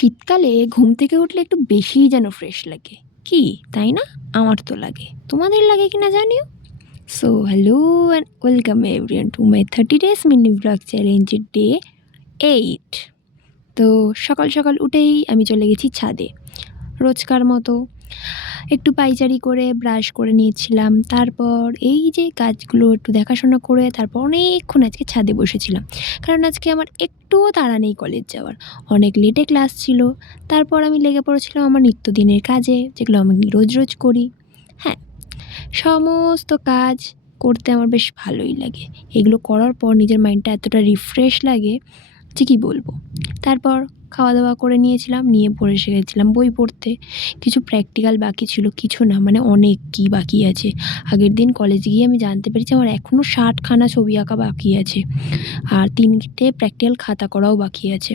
শীতকালে ঘুম থেকে উঠলে একটু বেশিই যেন ফ্রেশ লাগে। কি, তাই না? আমার তো লাগে। তোমাদের লাগে কিনা জানিও। So hello and welcome everyone to my 30 days mini blog চ্যালেঞ্জের ডে 8। তো সকাল সকাল উঠেই আমি চলে গেছি ছাদে। রোজকার মতো একটু পায়চারি করে ব্রাশ করে নিয়েছিলাম। তারপর এই যে কাজগুলো একটু দেখাশোনা করে তারপর অনেকক্ষণ আজকে ছাদে বসেছিলাম। কারণ আজকে আমার একটুও তাড়া নেই কলেজ যাওয়ার। অনেক লেটে ক্লাস ছিল। তারপর আমি লেগে পড়েছিলাম আমার নিত্যদিনের কাজে, যেগুলো আমি রোজ করি। হ্যাঁ, সমস্ত কাজ করতে আমার বেশ ভালোই লাগে। এগুলো করার পর নিজের মাইন্ডটা এতটা রিফ্রেশ লাগে যে কী বলবো। তারপর খাওয়া দাওয়া করে নিয়েছিলাম, নিয়ে বসে গেছিলাম বই পড়তে। কিছু প্র্যাকটিক্যাল বাকি ছিল, কিছু না মানে অনেক কী বাকি আছে। আগের দিন কলেজে গিয়ে আমি জানতে পেরেছি আমার এখনও 60খানা ছবি আঁকা বাকি আছে, আর 3টে প্র্যাকটিক্যাল খাতা করাও বাকি আছে।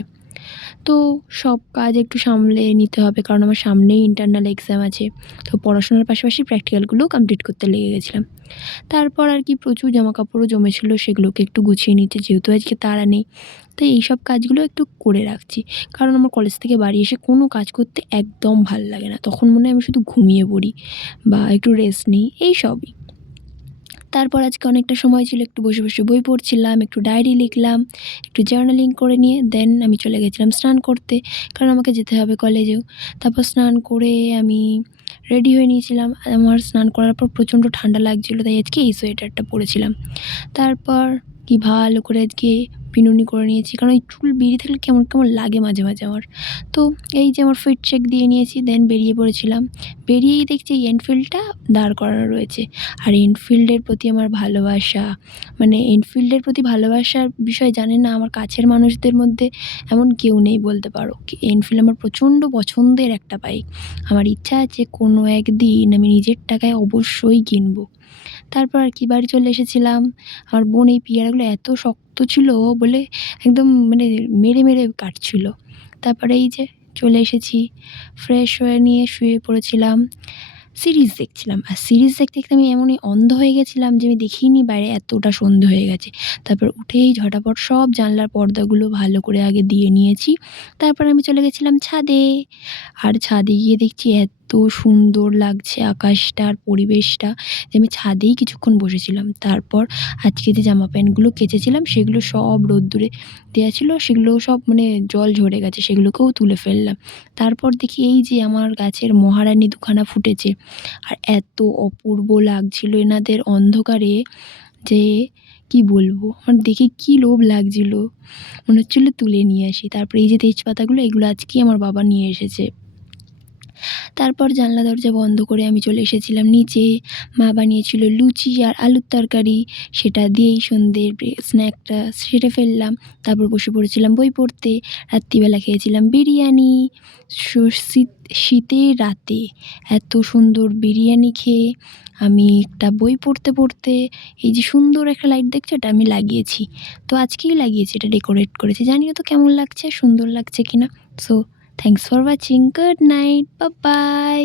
তো সব কাজ একটু সামলে নিতে হবে, কারণ আমার সামনেই ইন্টারনাল এক্সাম আছে। তো পড়াশোনার পাশাপাশি প্র্যাকটিক্যালগুলোও কমপ্লিট করতে লেগে গেছিলাম। তারপর আর কি প্রচুর জামাকাপড়ও জমেছিল, সেগুলোকে একটু গুছিয়ে নিচ্ছি, যেহেতু আজকে তাড়া নেই। তো এইসব কাজগুলো একটু করে রাখছি, কারণ আমার কলেজ থেকে বাড়ি এসে কোনো কাজ করতে একদম ভাল লাগে না। তখন মনে হয় আমি শুধু ঘুমিয়ে পড়ি বা একটু রেস্ট নিই, এইসবই। তারপর আজকে অনেকটা সময় ছিল, একটু বসে বসে বই পড়ছিলাম, একটু ডায়েরি লিখলাম, একটু জার্নালিং করে নিয়ে দেন আমি চলে গেছিলাম স্নান করতে, কারণ আমাকে যেতে হবে কলেজেও। তারপর স্নান করে আমি রেডি হয়ে নিয়েছিলাম। আমার স্নান করার পর প্রচণ্ড ঠান্ডা লাগছিলো, তাই আজকে এই সোয়েটারটা পরেছিলাম। তারপর কি ভালো করে আজকে বিনুনি করে নিয়েছি, কারণ এই চুল বেরিয়ে থাকলে কেমন কেমন লাগে মাঝে মাঝে আমার। তো এই যে আমার ফিট চেক দিয়ে নিয়েছি, দেন বেরিয়ে পড়েছিলাম। বেরিয়েই দেখছি এই এনফিল্ডটা দাঁড় করানো রয়েছে। আর এনফিল্ডের প্রতি আমার ভালোবাসা, মানে এনফিল্ডের প্রতি ভালোবাসার বিষয় জানেন না, আমার কাছের মানুষদের মধ্যে এমন কেউ নেই বলতে পারো। এনফিল্ড আমার প্রচণ্ড পছন্দের একটা বাইক। আমার ইচ্ছা আছে কোনো একদিন আমি নিজের টাকায় অবশ্যই কিনবো। তারপর আর কি বাড়ি চলে এসেছিলাম। আমার বোন এই পেয়ারাগুলো এত শক্ত ছিল বলে একদম মানে মেরে মেরে কাটছিল। তারপরে এই যে চলে এসেছি, ফ্রেশ হয়ে নিয়ে শুয়ে পড়েছিলাম। সিরিজ দেখছিলাম, আর সিরিজ দেখতে দেখতে আমি এমনই অন্ধ হয়ে গেছিলাম যে আমি দেখিনি বাইরে এতটা সন্ধে হয়ে গেছে। তারপর উঠেই ঝটাপট সব জানলার পর্দাগুলো ভালো করে আগে দিয়ে নিয়েছি। তারপর আমি চলে গেছিলাম ছাদে। আর ছাদে গিয়ে দেখছি এত সুন্দর লাগছে আকাশটা আর পরিবেশটা, যে আমি ছাদেই কিছুক্ষণ বসেছিলাম। তারপর আজকে যে জামা প্যান্টগুলো কেচেছিলাম সেগুলো সব রোদ্দুরে দেওয়া ছিল, সেগুলো সব মানে জল ঝরে গেছে, সেগুলোকেও তুলে ফেললাম। তারপর দেখি এই যে আমার গাছের মহারানী দুখানা ফুটেছে, আর এত অপূর্ব লাগছিল এনাদের অন্ধকারে যে কি বলবো। আমার দেখে কি লোভ লাগছিল, মনে হচ্ছিলো তুলে নিয়ে আসি। তারপরে এই যে তেজপাতাগুলো, এগুলো আজকেই আমার বাবা নিয়ে এসেছে। তারপর জানলা দরজা বন্ধ করে আমি চলে এসেছিলাম নিচে। মা বানিয়েছিল লুচি আর আলুর তরকারি, সেটা দিয়েই সন্ধ্যের স্ন্যাকটা সেরে ফেললাম। তারপর বসে পড়েছিলাম বই পড়তে। রাত্রিবেলা খেয়েছিলাম বিরিয়ানি। শীতের রাতে এত সুন্দর বিরিয়ানি খেয়ে আমি একটা বই পড়তে পড়তে এই যে সুন্দর একটা লাইট দেখছো, এটা আমি লাগিয়েছি। তো আজকেই লাগিয়েছি, এটা ডেকোরেট করেছি। জানিও তো কেমন লাগছে, সুন্দর লাগছে কিনা। So thanks for watching, good night, bye bye.